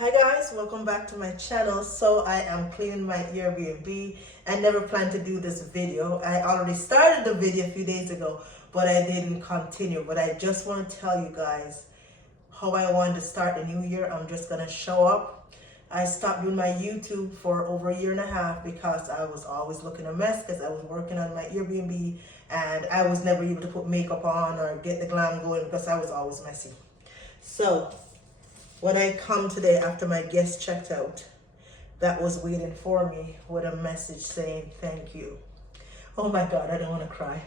Hi guys, welcome back to my channel. So I am cleaning my Airbnb. I never planned to do this video. I already started the video a few days ago, but I didn't continue. But I just want to tell you guys how I wanted to start the new year. I'm just gonna show up. I stopped doing my YouTube for over a year and a half because I was always looking a mess because I was working on my Airbnb and I was never able to put makeup on or get the glam going because I was always messy. So when I come today after my guest checked out, that was waiting for me with a message saying thank you. Oh my God, I don't want to cry.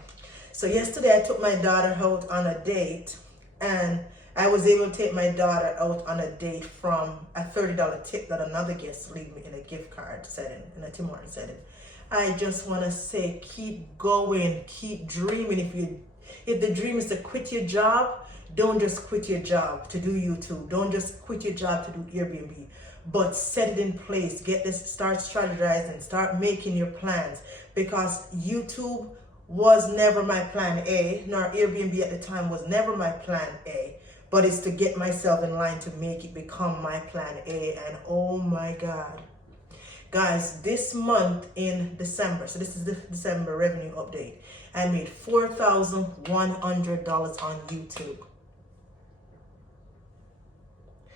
So yesterday I took my daughter out on a date, and I was able to take my daughter out on a date from a $30 tip that another guest leave me in a gift card setting, in a Tim Hortons setting. I just want to say, keep going, keep dreaming. If the dream is to quit your job, don't just quit your job to do YouTube. Don't just quit your job to do Airbnb, but set it in place. Start strategizing, start making your plans, because YouTube was never my plan A, nor Airbnb at the time was never my plan A, but it's to get myself in line to make it become my plan A. And oh my God. Guys, this month in December, so this is the December revenue update, I made $4,100 on YouTube.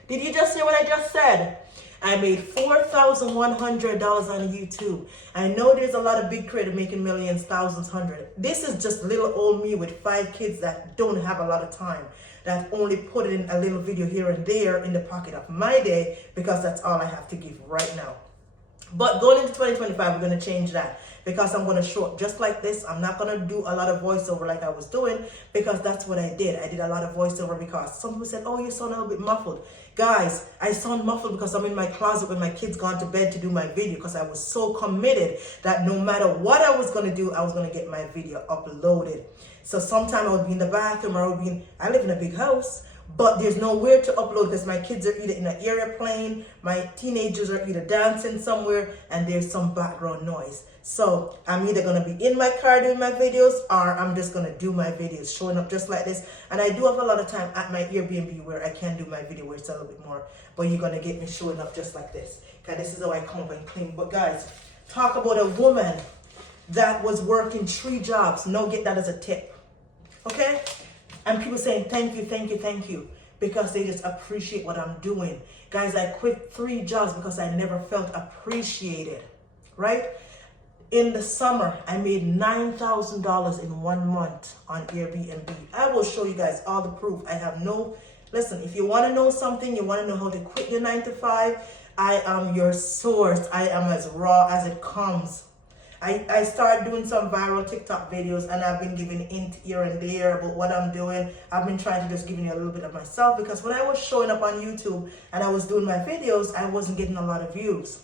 Did you just hear what I just said? I made $4,100 on YouTube. I know there's a lot of big creators making millions, thousands, hundreds. This is just little old me with 5 kids that don't have a lot of time, that only put in a little video here and there in the pocket of my day because that's all I have to give right now. But going into 2025, we're going to change that because I'm going to show up just like this. I'm not going to do a lot of voiceover like I was doing because that's what I did. I did a lot of voiceover because some people said, oh, you sound a little bit muffled. Guys, I sound muffled because I'm in my closet when my kids gone to bed to do my video, because I was so committed that no matter what I was going to do, I was going to get my video uploaded. So sometime I would be in the bathroom, or I live in a big house, but there's nowhere to upload because my kids are either in an area playing, my teenagers are either dancing somewhere, and there's some background noise. So I'm either going to be in my car doing my videos, or I'm just going to do my videos, showing up just like this. And I do have a lot of time at my Airbnb where I can do my video where it's a little bit more, but you're going to get me showing up just like this. Okay, this is how I come up and clean. But guys, talk about a woman that was working 3 jobs. No, get that as a tip. Okay? And people saying thank you, thank you, thank you, because they just appreciate what I'm doing. Guys, I quit 3 jobs because I never felt appreciated, right? In the summer, I made $9,000 in 1 month on Airbnb. I will show you guys all the proof. Listen, if you want to know something, you want to know how to quit your 9 to 5, I am your source. I am as raw as it comes. I started doing some viral TikTok videos, and I've been giving hint here and there about what I'm doing. I've been trying to just give you a little bit of myself, because when I was showing up on YouTube and I was doing my videos, I wasn't getting a lot of views.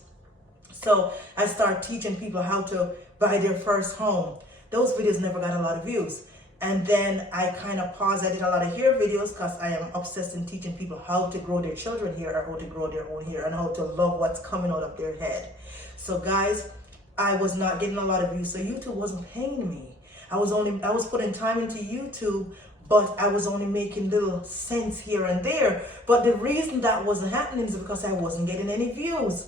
So I started teaching people how to buy their first home. Those videos never got a lot of views. And then I kind of paused. I did a lot of hair videos because I am obsessed in teaching people how to grow their children hair, or how to grow their own hair, and how to love what's coming out of their head. So guys, I was not getting a lot of views, so YouTube wasn't paying me. I was putting time into YouTube, but I was only making little cents here and there. But the reason that wasn't happening is because I wasn't getting any views.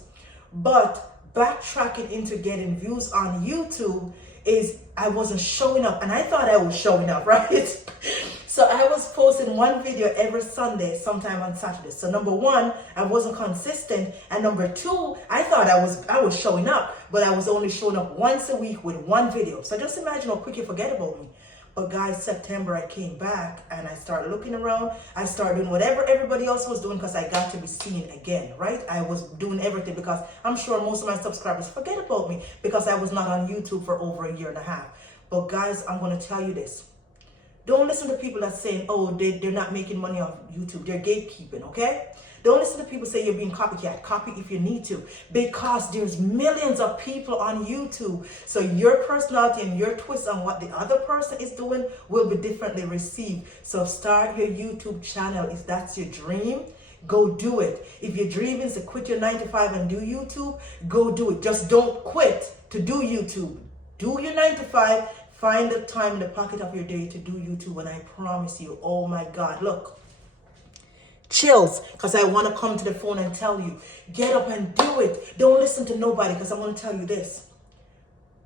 But backtracking into getting views on YouTube is I wasn't showing up, and I thought I was showing up, right? So I was posting 1 video every Sunday, sometime on Saturday. So number 1, I wasn't consistent, and number 2, I thought I was showing up, but I was only showing up once a week with 1 video. So just imagine how quick you forget about me. But guys, September I came back and I started looking around. I started doing whatever everybody else was doing because I got to be seen again, right? I was doing everything because I'm sure most of my subscribers forget about me because I was not on YouTube for over a year and a half. But guys, I'm going to tell you this. Don't listen to people that saying, oh, they're not making money off YouTube. They're gatekeeping, okay? Don't listen to people say you're being copycat. Copy if you need to, because there's millions of people on YouTube. So your personality and your twist on what the other person is doing will be differently received. So start your YouTube channel. If that's your dream, go do it. If your dream is to quit your 9 to 5 and do YouTube, go do it. Just don't quit to do YouTube. Do your 9 to 5. Find the time in the pocket of your day to do YouTube, and I promise you, oh my God, look. chills, because I want to come to the phone and tell you, get up and do it. Don't listen to nobody, because I want to tell you this.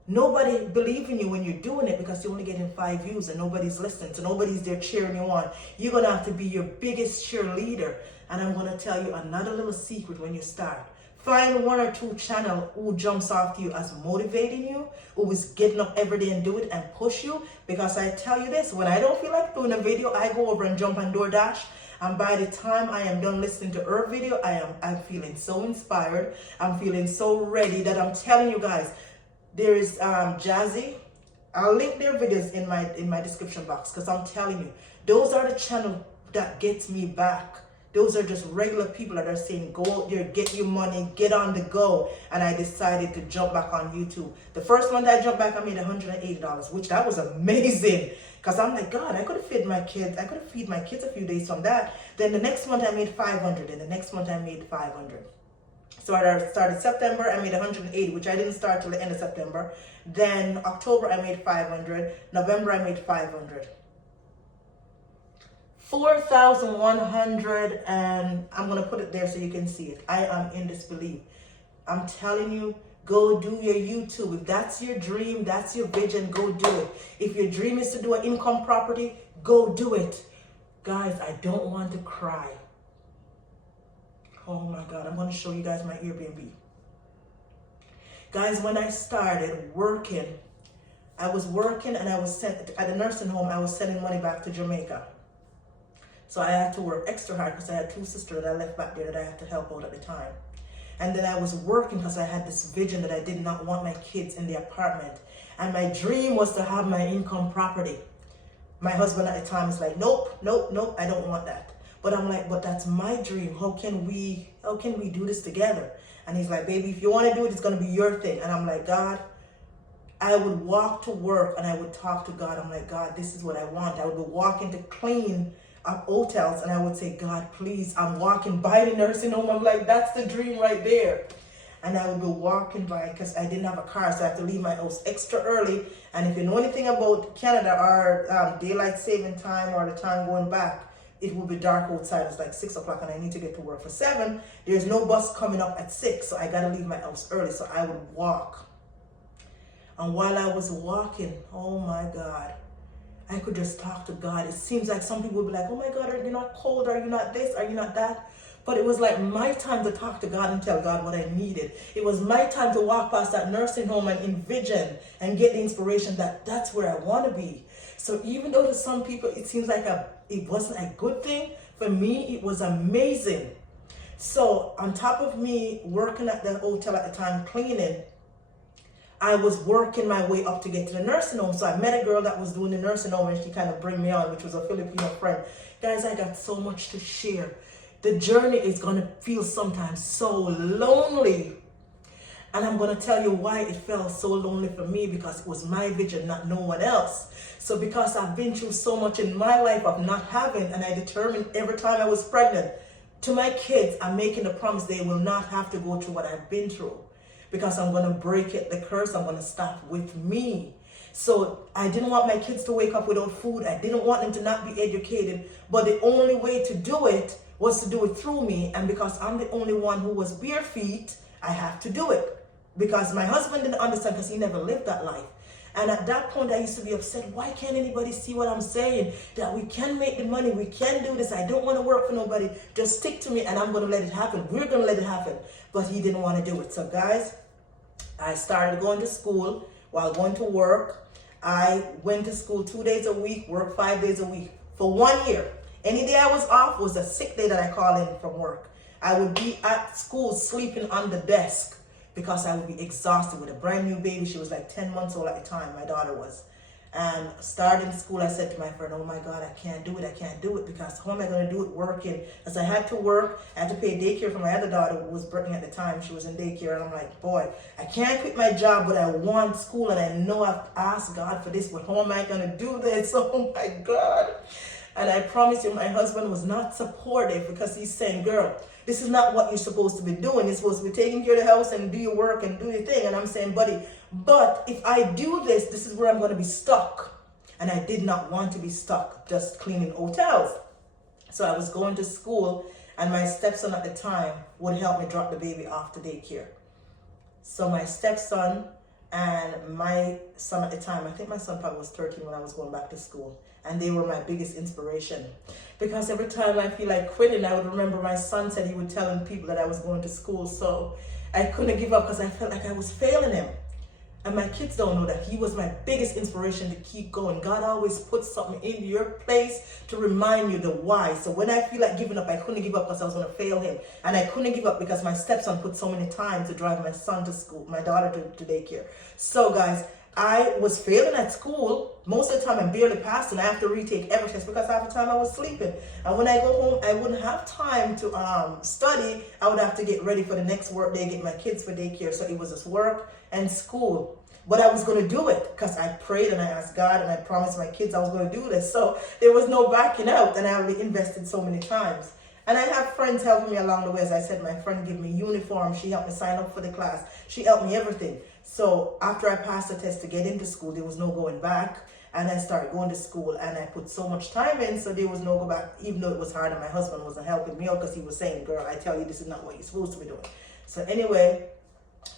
Nobody believes in you when you're doing it, because you're only getting 5 views and nobody's listening. So nobody's there cheering you on. You're going to have to be your biggest cheerleader. And I'm going to tell you another little secret when you start. Find 1 or 2 channels who jumps off to you as motivating you, who is getting up every day and do it and push you. Because I tell you this, when I don't feel like doing a video, I go over and jump on DoorDash. And by the time I am done listening to her video, I'm feeling so inspired. I'm feeling so ready that I'm telling you guys, there is Jazzy. I'll link their videos in my description box, because I'm telling you, those are the channels that gets me back. Those are just regular people that are saying, go out there, get your money, get on the go. And I decided to jump back on YouTube. The first one that I jumped back, I made $180, which that was amazing. Because I'm like, God, I could have fed my kids. I could have feed my kids a few days from that. Then the next month I made 500, and the next month I made 500. So I started September, I made 180, which I didn't start till the end of September. Then October, I made 500. November, I made 500. 4,100, and I'm going to put it there so you can see it. I am in disbelief. I'm telling you, go do your YouTube. If that's your dream, that's your vision, go do it. If your dream is to do an income property, go do it. Guys, I don't want to cry. Oh my God, I'm going to show you guys my Airbnb. Guys, when I started working, I was working and I was sent at the nursing home. I was sending money back to Jamaica. So I had to work extra hard because I had 2 sisters that I left back there that I had to help out at the time. And then I was working because I had this vision that I did not want my kids in the apartment. And my dream was to have my income property. My husband at the time was like, nope, nope, nope, I don't want that. But I'm like, but that's my dream. How can we do this together? And he's like, baby, if you want to do it, it's going to be your thing. And I'm like, God, I would walk to work and I would talk to God. I'm like, God, this is what I want. I would be walking to clean up hotels and I would say, God, please, I'm walking by the nursing home. I'm like, that's the dream right there. And I would be walking by because I didn't have a car, so I have to leave my house extra early. And if you know anything about Canada or daylight saving time or the time going back, it will be dark outside. It's like 6 o'clock and I need to get to work for 7. There's no bus coming up at 6, so I got to leave my house early. So I would walk. And while I was walking, oh my God, I could just talk to God. It seems like some people would be like, oh my God, are you not cold? Are you not this? Are you not that? But it was like my time to talk to God and tell God what I needed. It was my time to walk past that nursing home and envision and get the inspiration that that's where I want to be. So even though to some people it seems like it wasn't a good thing, for me it was amazing. So on top of me working at the hotel at the time cleaning, I was working my way up to get to the nursing home. So I met a girl that was doing the nursing home and she kind of bring me on, which was a Filipino friend. Guys, I got so much to share. The journey is going to feel sometimes so lonely. And I'm going to tell you why it felt so lonely for me, because it was my vision, not no one else. So because I've been through so much in my life of not having, and I determined every time I was pregnant, to my kids, I'm making the promise they will not have to go through what I've been through. Because I'm going to break it, the curse, I'm going to start with me. So I didn't want my kids to wake up without food. I didn't want them to not be educated. But the only way to do it was to do it through me. And because I'm the only one who was bare feet, I have to do it. Because my husband didn't understand, because he never lived that life. And at that point, I used to be upset. Why can't anybody see what I'm saying? That we can make the money. We can do this. I don't want to work for nobody. Just stick to me and I'm going to let it happen. We're going to let it happen. But he didn't want to do it. So guys, I started going to school while going to work. I went to school 2 days a week, worked 5 days a week for 1 year. Any day I was off was a sick day that I call in from work. I would be at school sleeping on the desk because I would be exhausted with a brand new baby. She was like 10 months old at the time, my daughter was. And starting school, I said to my friend, oh my God, I can't do it because how am I going to do it working? As I had to work, I had to pay daycare for my other daughter who was birthing at the time. She was in daycare and I'm like, boy, I can't quit my job, but I want school and I know I've asked God for this, but how am I going to do this? Oh my God. And I promise you, my husband was not supportive because he's saying, girl, this is not what you're supposed to be doing. You're supposed to be taking care of the house and do your work and do your thing. And I'm saying, buddy, but if I do this, this is where I'm going to be stuck. And I did not want to be stuck just cleaning hotels. So I was going to school And my stepson at the time would help me drop the baby off to daycare. So my stepson and my son at the time, I think my son probably was 13 when I was going back to school. And they were my biggest inspiration. Because every time I feel like quitting, I would remember my son said he would tell people that I was going to school. So I couldn't give up because I felt like I was failing him. And my kids don't know that he was my biggest inspiration to keep going. God always puts something in your place to remind you the why. So when I feel like giving up, I couldn't give up because I was going to fail him. And I couldn't give up because my stepson put so many time to drive my son to school, my daughter to daycare. So guys, I was failing at school. Most of the time I barely passed and I have to retake every test because half the time I was sleeping. And when I go home, I wouldn't have time to study. I would have to get ready for the next work day, get my kids for daycare. So it was just work and school. But I was going to do it because I prayed and I asked God and I promised my kids I was going to do this. So there was no backing out, and I already invested so many times. And I have friends helping me along the way. As I said, my friend gave me uniform. She helped me sign up for the class. She helped me everything. So after I passed the test to get into school, there was no going back. And I started going to school and I put so much time in, so there was no go back, even though it was hard and my husband wasn't helping me out because he was saying, girl, I tell you, this is not what you're supposed to be doing. So anyway,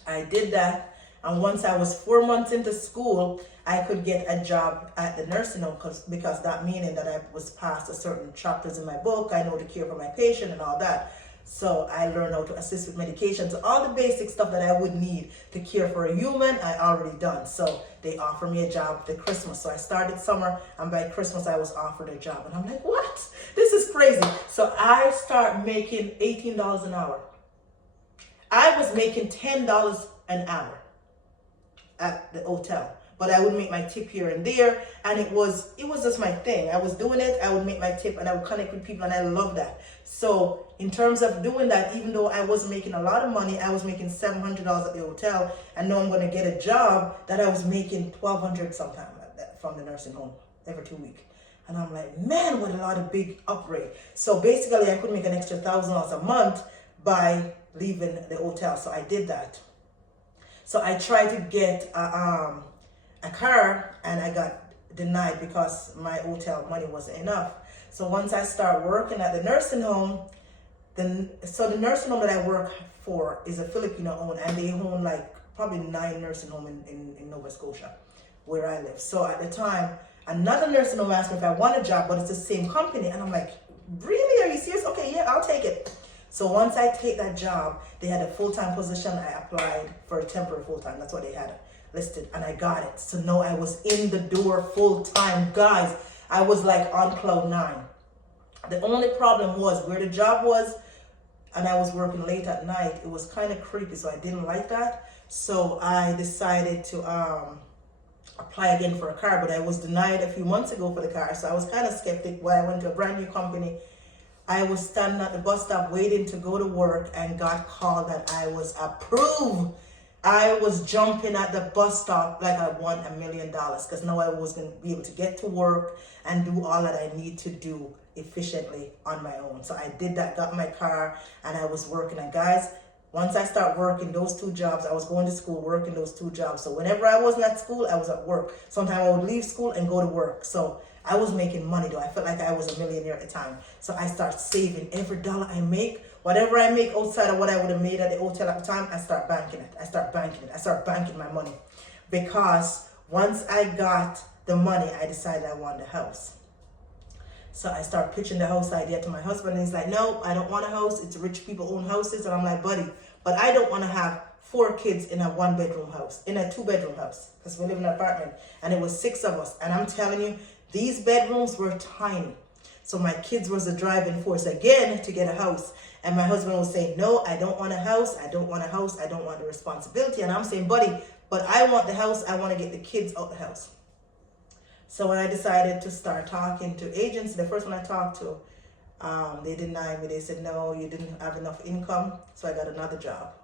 I did that. And once I was 4 months into school, I could get a job at the nursing home because that meaning that I was past a certain chapters in my book. I know to care for my patient and all that. So I learned how to assist with medication. So all the basic stuff that I would need to care for a human, I already done. So they offered me a job for Christmas. So I started summer, and by Christmas I was offered a job. And I'm like, what? This is crazy. So I start making $18 an hour. I was making $10 an hour at the hotel, but I would make my tip here and there, and it was just my thing. I was doing it. I would make my tip and I would connect with people, and I love that. So in terms of doing that, even though I wasn't making a lot of money, I was making $700 at the hotel, and now I'm going to get a job that I was making $1,200 sometime from the nursing home every 2 weeks. And I'm like, man, what a lot of big upgrade. So basically I could make an extra $1,000 a month by leaving the hotel. So I did that. So I tried to get a car, and I got denied because my hotel money wasn't enough. So once I start working at the nursing home, the nursing home that I work for is a Filipino owned, and they own like probably 9 nursing homes in Nova Scotia, where I live. So at the time, another nursing home asked me if I want a job, but it's the same company. And I'm like, really? Are you serious? Okay, yeah, I'll take it. So once I take that job, they had a full-time position. I applied for a temporary full-time. That's what they had listed, and I got it. So now I was in the door full-time. Guys, I was like on cloud 9. The only problem was where the job was, and I was working late at night. It was kind of creepy, so I didn't like that. So I decided to apply again for a car, but I was denied a few months ago for the car. So I was kind of skeptic. When I went to a brand new company, I was standing at the bus stop waiting to go to work and got called that I was approved. I was jumping at the bus stop like I won $1 million because now I was going to be able to get to work and do all that I need to do efficiently on my own. So I did that, got my car, and I was working. And guys, once I start working those 2 jobs, I was going to school, working those 2 jobs. So whenever I wasn't at school, I was at work. Sometimes I would leave school and go to work. So I was making money though. I felt like I was a millionaire at the time. So I start saving every dollar I make. Whatever I make outside of what I would have made at the hotel at the time, I start banking it. I start banking my money. Because once I got the money, I decided I wanted a house. So I start pitching the house idea to my husband, and he's like, no, I don't want a house. It's rich people own houses. And I'm like, buddy, but I don't want to have 4 kids in a 1-bedroom house, in a 2-bedroom house, because we live in an apartment, and it was 6 of us. And I'm telling you, these bedrooms were tiny. So my kids was the driving force again to get a house. And my husband was saying, no, I don't want a house. I don't want a house. I don't want the responsibility. And I'm saying, buddy, but I want the house. I want to get the kids out the house. So when I decided to start talking to agents, the first one I talked to, they denied me. They said, no, you didn't have enough income. So I got another job.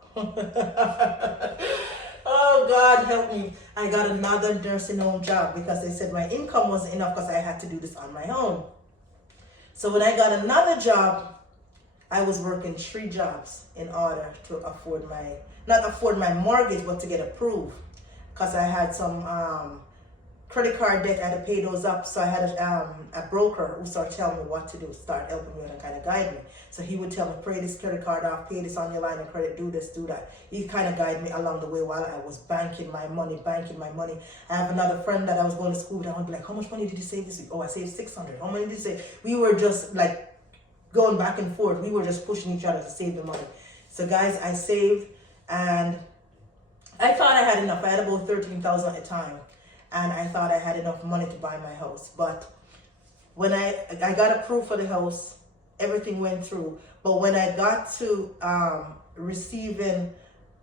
Oh, God help me. I got another nursing home job because they said my income wasn't enough because I had to do this on my own. So when I got another job, I was working 3 jobs in order to afford not afford my mortgage, but to get approved. Because I had some credit card debt, I had to pay those up. So I had a broker who started telling me what to do, start helping me and kind of guide me. So he would tell me, pay this credit card off, pay this on your line of credit, do this, do that. He kind of guided me along the way while I was banking my money. I have another friend that I was going to school with, and I would be like, how much money did you save this week? Oh, I saved 600. How many did you save? We were just like going back and forth. We were just pushing each other to save the money. So guys, I saved, and I thought I had enough. I had about 13,000 at the time, and I thought I had enough money to buy my house. But when I got approved for the house, everything went through. But when I got to receiving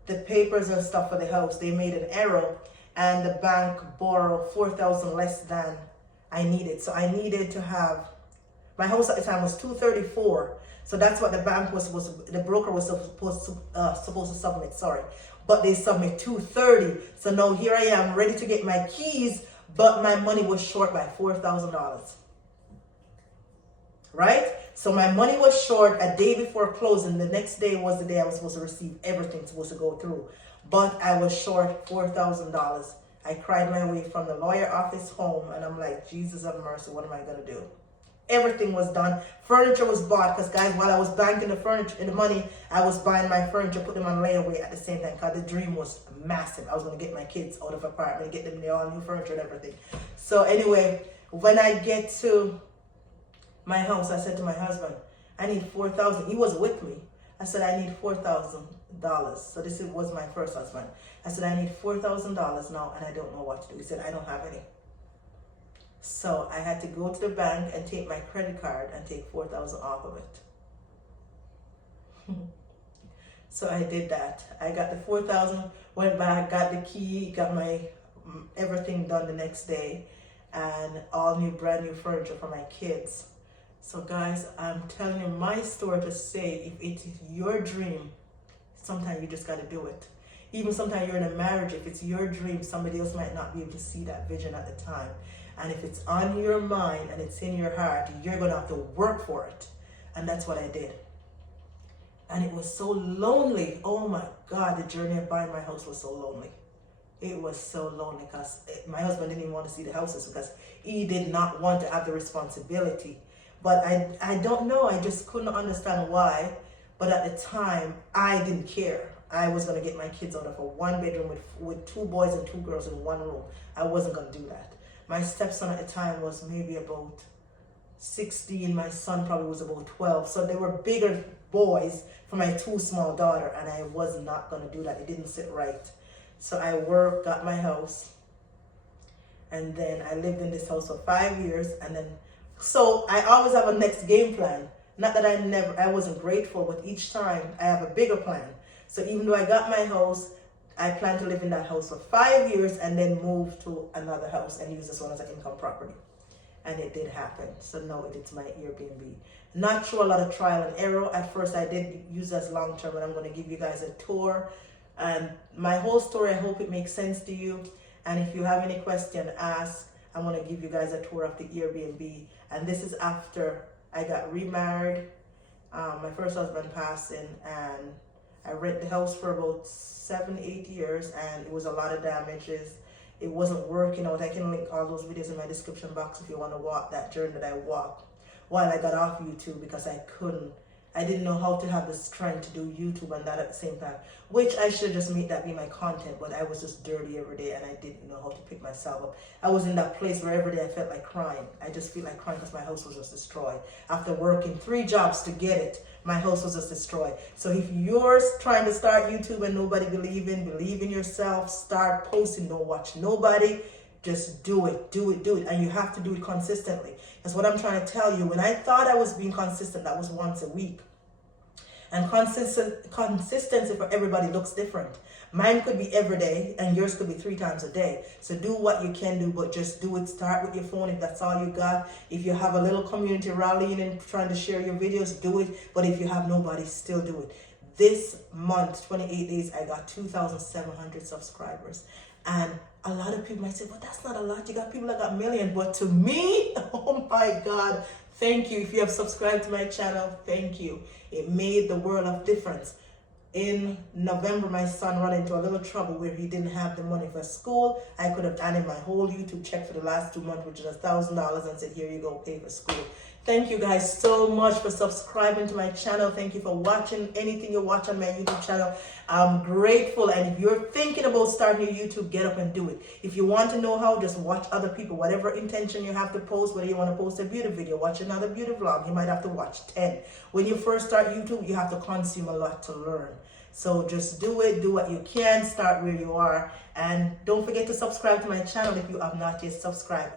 the papers and stuff for the house, they made an error, and the bank borrowed 4,000 less than I needed. So I needed to have, my house at the time was 234. So that's what the bank was supposed to, the broker was supposed to submit, sorry. But they submit 230. So now here I am ready to get my keys, but my money was short by $4,000. Right? So my money was short a day before closing. The next day was the day I was supposed to receive everything supposed to go through. But I was short $4,000. I cried my way from the lawyer office home, and I'm like, Jesus have mercy, what am I going to do? Everything was done. Furniture was bought, because guys, while I was banking the furniture and the money, I was buying my furniture, put them on layaway at the same time, because the dream was massive. I was going to get my kids out of apartment, get them all new furniture and everything. So anyway, when I get to my house, I said to my husband, I need $4,000. He was with me. I said, I need $4,000. So this was my first husband. I said, I need $4,000 now, and I don't know what to do. He said, I don't have any. So I had to go to the bank and take my credit card and take $4,000 off of it. So I did that. I got the $4,000, went back, got the key, got my everything done the next day, and all new, brand new furniture for my kids. So guys, I'm telling you my story to say, if it is your dream, sometimes you just got to do it. Even sometimes you're in a marriage, if it's your dream, somebody else might not be able to see that vision at the time. And if it's on your mind and it's in your heart, you're going to have to work for it. And that's what I did. And it was so lonely. Oh my God, the journey of buying my house was so lonely. It was so lonely, because my husband didn't even want to see the houses, because he did not want to have the responsibility. But I don't know, I just couldn't understand why. But at the time, I didn't care. I was going to get my kids out of a one bedroom with 2 boys and 2 girls in one room. I wasn't going to do that. My stepson at the time was maybe about 16. My son probably was about 12. So they were bigger boys for my 2 small daughter, and I was not going to do that. It didn't sit right. So I worked, got my house, and then I lived in this house for 5 years. And then, so I always have a next game plan. Not that I wasn't grateful, but each time I have a bigger plan. So even though I got my house, I plan to live in that house for 5 years and then move to another house and use this one as an income property. And it did happen. So now it's my Airbnb. Not through a lot of trial and error. At first I did use it as long term, and I'm going to give you guys a tour. And my whole story, I hope it makes sense to you. And if you have any question, ask. I want to give you guys a tour of the Airbnb. And this is after I got remarried. My first husband passed in, and I rented the house for about 7-8 years, and it was a lot of damages. It wasn't working out. I can link all those videos in my description box if you want to walk that journey that I walked while I got off YouTube, because I didn't know how to have the strength to do YouTube and that at the same time, which I should just make that be my content, but I was just dirty every day, and I didn't know how to pick myself up. I was in that place where every day I felt like crying. I just feel like crying because my house was just destroyed. After working 3 jobs to get it, my house was just destroyed. So if you're trying to start YouTube and nobody believe in yourself, start posting, don't watch nobody. Just do it. And you have to do it consistently. That's what I'm trying to tell you. When I thought I was being consistent, that was once a week. And consistency for everybody looks different. Mine could be every day, and yours could be 3 times a day. So do what you can do, but just do it. Start with your phone if that's all you got. If you have a little community rallying and trying to share your videos, do it. But if you have nobody, still do it. This month, 28 days, I got 2,700 subscribers. And a lot of people might say, well, that's not a lot. You got people that got millions. But to me, oh my God, thank you. If you have subscribed to my channel, thank you. It made the world of difference. in November, my son ran into a little trouble where he didn't have the money for school. I could have added my whole YouTube check for the last 2 months, which is $1,000, and said, here you go, pay for school. Thank you guys so much for subscribing to my channel. Thank you for watching anything you watch on my YouTube channel. I'm grateful. And if you're thinking about starting your YouTube, get up and do it. If you want to know how, just watch other people. Whatever intention you have to post, whether you want to post a beauty video, watch another beauty vlog, you might have to watch 10. When you first start YouTube, you have to consume a lot to learn. So just do it, do what you can, start where you are. And don't forget to subscribe to my channel if you have not yet subscribed.